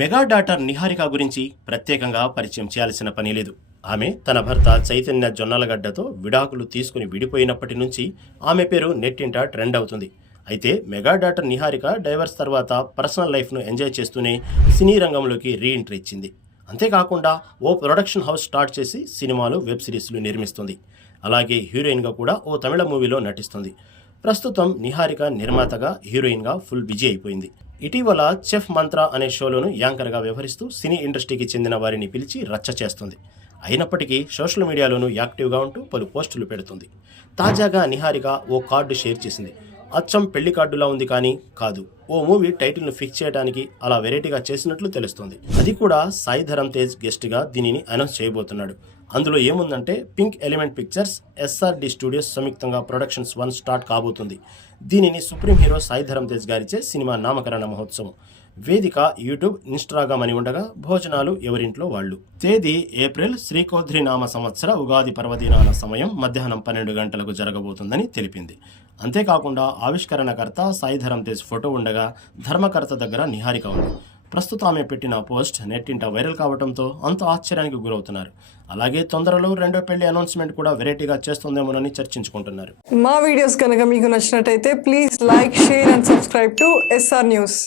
Mega daughter Niharika గురించి ప్రత్యేకంగా పరిచయం చేయాల్సిన పని లేదు. ఆమె తన భర్త చైతన్య జొన్నలగడ్డతో విడాకులు తీసుకుని విడిపోయినప్పటి నుంచి ఆమె పేరు నెట్టింట ట్రెండ్ అవుతుంది. అయితే మెగా డాటర్ నిహారిక డైవర్స్ తర్వాత పర్సనల్ లైఫ్ను ఎంజాయ్ చేస్తూనే సినీ రంగంలోకి రీఎంట్రీ ఇచ్చింది. అంతేకాకుండా ఓ ప్రొడక్షన్ హౌస్ స్టార్ట్ చేసి సినిమాలు, వెబ్ సిరీస్లు నిర్మిస్తుంది. అలాగే హీరోయిన్గా కూడా ఓ తమిళ మూవీలో నటిస్తుంది. ప్రస్తుతం నిహారిక నిర్మాతగా, హీరోయిన్గా ఫుల్ బిజీ అయిపోయింది. ఇటీవల చెఫ్ మంత్ర అనే షోలోను యాంకర్గా వ్యవహరిస్తూ సినీ ఇండస్ట్రీకి చెందిన వారిని పిలిచి రచ్చ చేస్తుంది. అయినప్పటికీ సోషల్ మీడియాలోనూ యాక్టివ్గా ఉంటూ పలు పోస్టులు పెడుతుంది. తాజాగా నిహారిక ఓ కార్డు షేర్ చేసింది. అచ్చం పెళ్లి కార్డులా ఉంది కానీ కాదు. ఓ మూవీ టైటిల్ను ఫిక్స్ చేయడానికి అలా వెరైటీగా చేసినట్లు తెలుస్తుంది. అది కూడా సాయి ధరమ్ తేజ్ గెస్ట్గా దీనిని అనౌన్స్ చేయబోతున్నాడు. అందులో ఏముందంటే pink element pictures, SRD studios సంయుక్తంగా ప్రొడక్షన్స్ 1 స్టార్ట్ కాబోతుంది. దీనిని సుప్రీం హీరో సాయి ధరమ్ తేజ్ గారిచే సినిమా నామకరణ మహోత్సవం. వేదిక యూట్యూబ్, ఇన్స్టాగ్రామ్ అని ఉండగా భోజనాలు ఎవరింట్లో వాళ్ళు. తేదీ ఏప్రిల్ శ్రీకోద్రి నామ సంవత్సర ఉగాది పర్వదినాన సమయం మధ్యాహ్నం 12 గంటలకు జరగబోతుందని తెలిపింది. అంతేకాకుండా ఆవిష్కరణకర్త సాయి ధరమ్ తేజ్ ఫోటో ఉండగా ధర్మకర్త దగ్గర నిహారిక ఉంది. ప్రస్తుతం ఆమె పెట్టిన పోస్ట్ నెట్టింట వైరల్ కావడంతో అంత ఆశ్చర్యానికి గురవుతున్నారు. అలాగే తొందరలో రెండో పెళ్లి అనౌన్స్మెంట్ కూడా వెరైటీగా చేస్తుందేమోనని చర్చించుకుంటున్నారు. మా వీడియోస్ కనుక మీకు నచ్చినట్టయితే please like, share and subscribe to SR news.